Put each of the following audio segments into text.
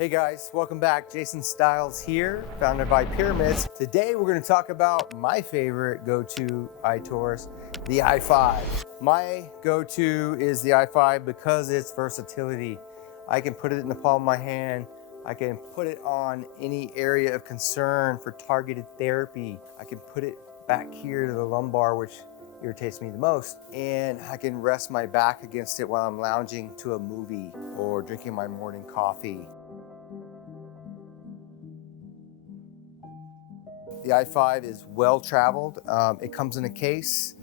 Hey guys, welcome back. Jason Stiles here, founder of iPyramids. Today we're going to talk about my favorite go-to iTorus, the i5. My go-to is the i5 because it's versatility. I can put it in the palm of my hand. I can put it on any area of concern for targeted therapy. I can put it back here to the lumbar, which irritates me the most, and I can rest my back against it while I'm lounging to a movie or drinking my morning coffee. The i5 is well traveled. It comes in a case.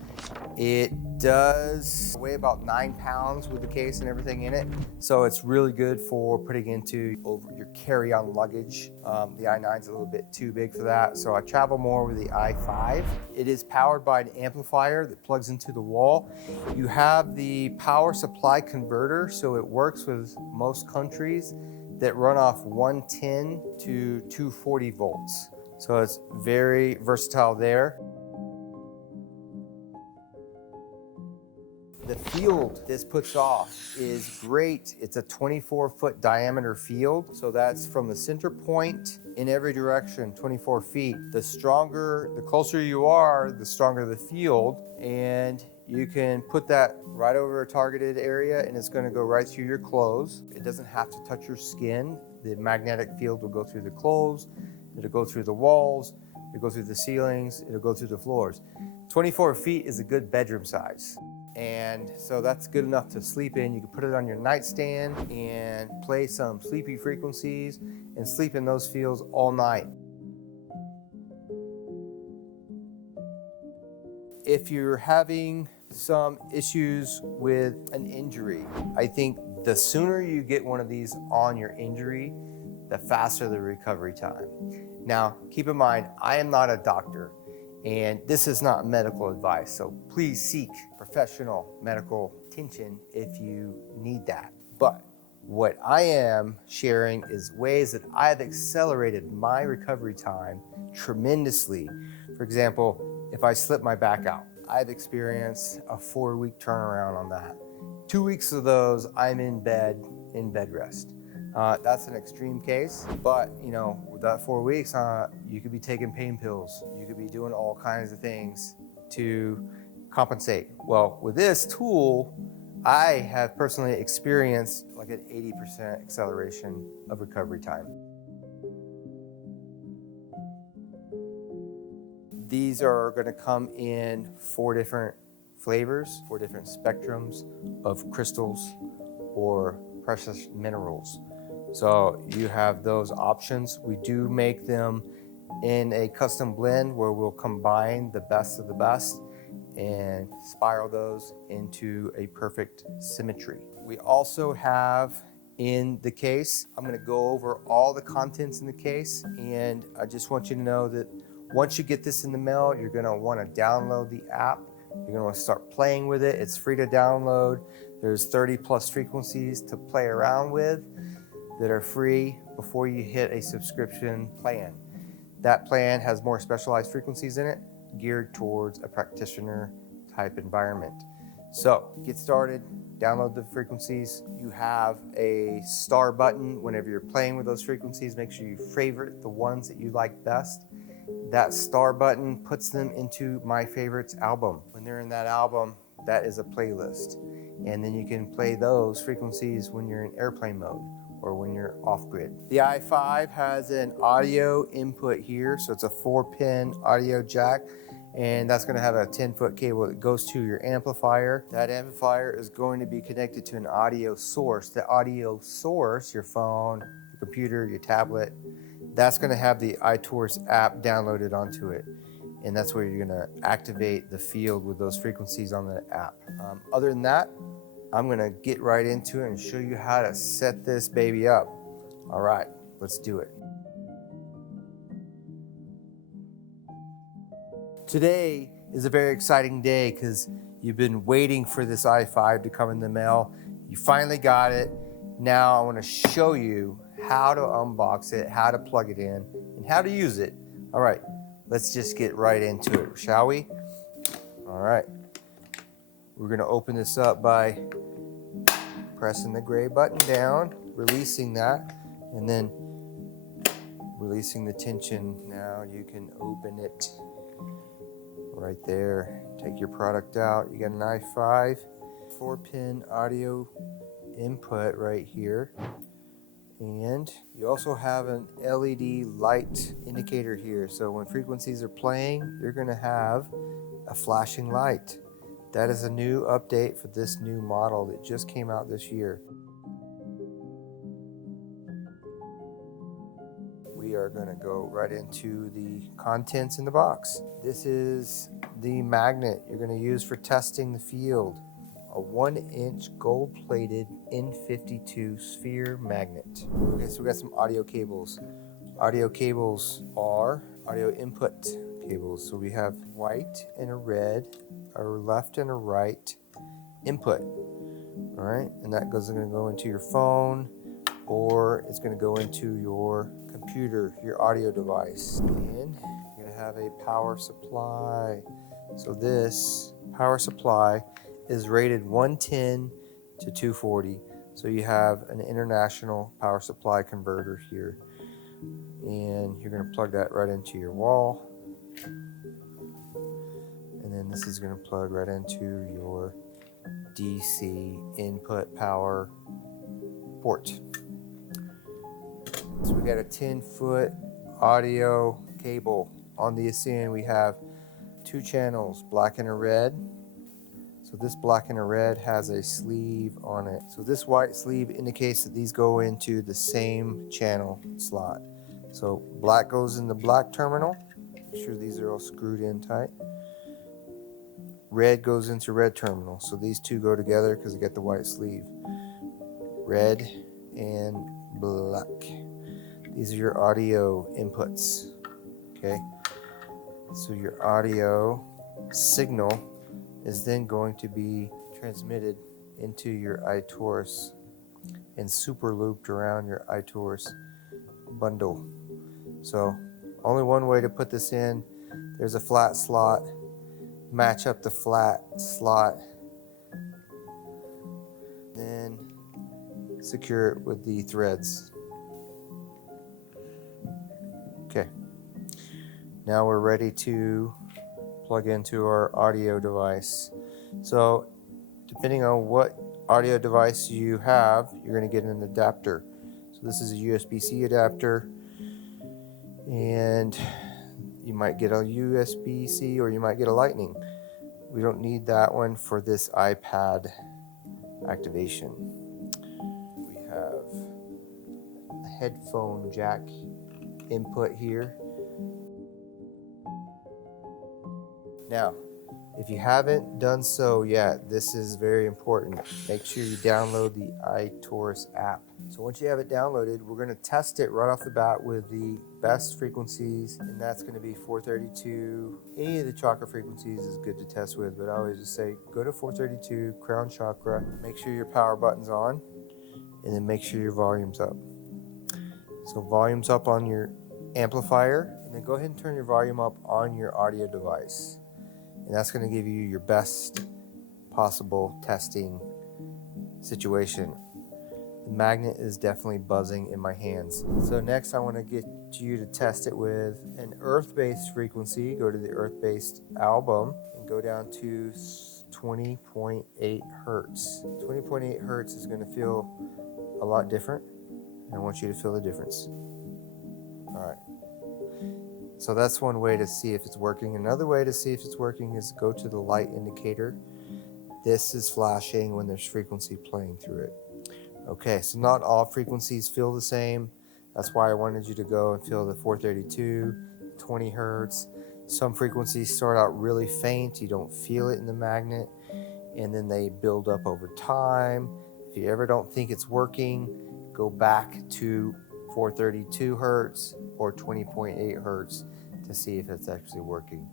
It does weigh about 9 pounds with the case and everything in it. So it's really good for putting into your carry-on luggage. The i9 is a little bit too big for that. So I travel more with the i5. It is powered by an amplifier that plugs into the wall. You have the power supply converter, so it works with most countries that run off 110 to 240 volts. So it's very versatile there. The field this puts off is great. It's a 24-foot diameter field. So that's from the center point in every direction, 24 feet. The closer you are, the stronger the field. And you can put that right over a targeted area and it's going to go right through your clothes. It doesn't have to touch your skin. The magnetic field will go through the clothes. It'll go through the walls, it'll go through the ceilings, it'll go through the floors. 24 feet is a good bedroom size. And so that's good enough to sleep in. You can put it on your nightstand and play some sleepy frequencies and sleep in those fields all night. If you're having some issues with an injury, I think the sooner you get one of these on your injury, the faster the recovery time. Now, keep in mind, I am not a doctor, and this is not medical advice, so please seek professional medical attention if you need that. But what I am sharing is ways that I've accelerated my recovery time tremendously. For example, if I slip my back out, I've experienced a 4-week turnaround on that. 2 weeks of those, I'm in bed rest. That's an extreme case, but with that 4 weeks, you could be taking pain pills. You could be doing all kinds of things to compensate. Well, with this tool, I have personally experienced like an 80% acceleration of recovery time. These are going to come in 4 different flavors, 4 different spectrums of crystals or precious minerals. So you have those options. We do make them in a custom blend where we'll combine the best of the best and spiral those into a perfect symmetry. We also have in the case, I'm going to go over all the contents in the case, and I just want you to know that once you get this in the mail, you're going to want to download the app. You're going to want to start playing with it. It's free to download. There's 30 plus frequencies to play around with that are free before you hit a subscription plan. That plan has more specialized frequencies in it, geared towards a practitioner type environment. So get started, download the frequencies. You have a star button whenever you're playing with those frequencies. Make sure you favorite the ones that you like best. That star button puts them into My Favorites album. When they're in that album, that is a playlist. And then you can play those frequencies when you're in airplane mode or when you're off grid. The i5 has an audio input here, so it's a 4-pin audio jack, and that's going to have a 10-foot cable that goes to your amplifier. That amplifier is going to be connected to an audio source. The audio source, your phone, your computer, your tablet, that's going to have the iTorus app downloaded onto it. And that's where you're going to activate the field with those frequencies on the app. Other than that, I'm going to get right into it and show you how to set this baby up. All right, let's do it. Today is a very exciting day because you've been waiting for this i5 to come in the mail. You finally got it. Now I want to show you how to unbox it, how to plug it in, and how to use it. All right, let's just get right into it, shall we? All right. We're going to open this up by pressing the gray button down, releasing that, And then releasing the tension. Now you can open it right there. Take your product out. You got an i5 4-pin audio input right here. And you also have an LED light indicator here. So when frequencies are playing, you're going to have a flashing light. That is a new update for this new model that just came out this year. We are going to go right into the contents in the box. This is the magnet you're going to use for testing the field. A 1-inch gold-plated N52 sphere magnet. Okay, so we got some audio cables. Audio cables are audio input cables. So we have white and a red, a left and a right input. All right, and that goes going to go into your phone, or it's going to go into your computer, your audio device. And you're going to have a power supply. So this power supply is rated 110 to 240. So you have an international power supply converter here. And you're going to plug that right into your wall. And then this is going to plug right into your DC input power port. So we got a 10-foot audio cable. On the end we have 2 channels, black and a red. So this black and a red has a sleeve on it. So this white sleeve indicates that these go into the same channel slot. So black goes in the black terminal. Make sure these are all screwed in tight. Red goes into red terminal. So these two go together because they got the white sleeve. Red and black. These are your audio inputs. Okay. So your audio signal is then going to be transmitted into your iTorus and super looped around your iTorus bundle. So only one way to put this in. There's a flat slot. Match up the flat slot. Then secure it with the threads. Okay. Now we're ready to plug into our audio device. So depending on what audio device you have, you're going to get an adapter. So this is a USB-C adapter, and you might get a USB-C or you might get a Lightning. We don't need that one for this iPad activation. We have a headphone jack input here. Now, if you haven't done so yet, this is very important. Make sure you download the iTorus app. So once you have it downloaded, we're going to test it right off the bat with the best frequencies, and that's going to be 432. Any of the chakra frequencies is good to test with, but I always just say go to 432, crown chakra, make sure your power button's on, and then make sure your volume's up. So volume's up on your amplifier, and then go ahead and turn your volume up on your audio device. And that's going to give you your best possible testing situation. The magnet is definitely buzzing in my hands. So next I want to get you to test it with an earth-based frequency. Go to the earth-based album and go down to 20.8 hertz. 20.8 hertz is going to feel a lot different, and I want you to feel the difference. All right. So that's one way to see if it's working. Another way to see if it's working is go to the light indicator. This is flashing when there's frequency playing through it. Okay, so not all frequencies feel the same. That's why I wanted you to go and feel the 432, 20 hertz. Some frequencies start out really faint. You don't feel it in the magnet, and then they build up over time. If you ever don't think it's working, go back to 432 hertz or 20.8 hertz to see if it's actually working.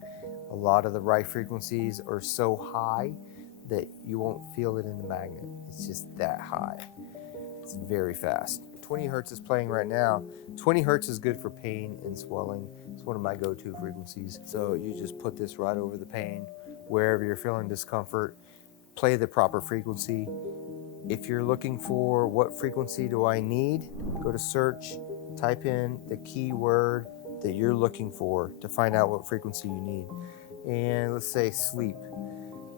A lot of the right frequencies are so high that you won't feel it in the magnet. It's just that high. It's very fast. 20 hertz is playing right now. 20 hertz is good for pain and swelling. It's one of my go-to frequencies. So you just put this right over the pain, wherever you're feeling discomfort, play the proper frequency, If you're looking for what frequency do I need, go to search, type in the keyword that you're looking for to find out what frequency you need. And let's say sleep.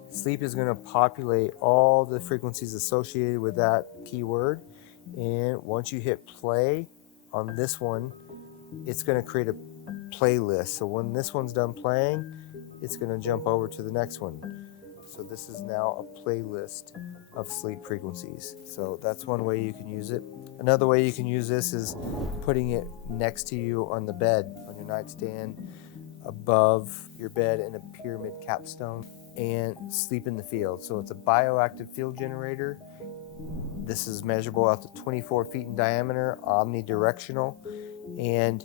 Sleep is going to populate all the frequencies associated with that keyword. And once you hit play on this one, it's going to create a playlist. So when this one's done playing, it's going to jump over to the next one. So this is now a playlist of sleep frequencies. So that's one way you can use it. Another way you can use this is putting it next to you on the bed, on your nightstand, above your bed in a pyramid capstone, and sleep in the field. So it's a bioactive field generator. This is measurable out to 24 feet in diameter, omnidirectional, and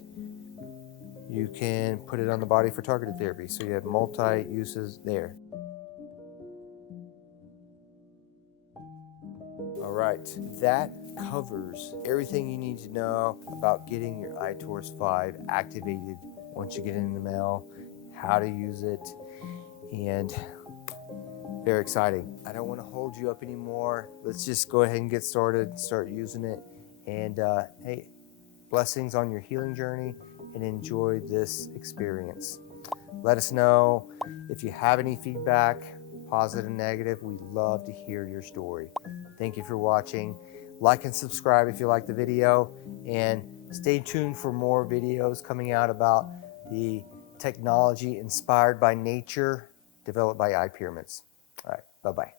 you can put it on the body for targeted therapy. So you have multi-uses there. All right, that covers everything you need to know about getting your iTorus 5 activated once you get it in the mail, how to use it, and very exciting. I don't want to hold you up anymore. Let's just go ahead and get started, start using it, and hey, blessings on your healing journey, and enjoy this experience. Let us know if you have any feedback, positive and negative. We'd love to hear your story. Thank you for watching. Like and subscribe if you like the video, and stay tuned for more videos coming out about the technology inspired by nature, developed by iPyramids. All right, bye-bye.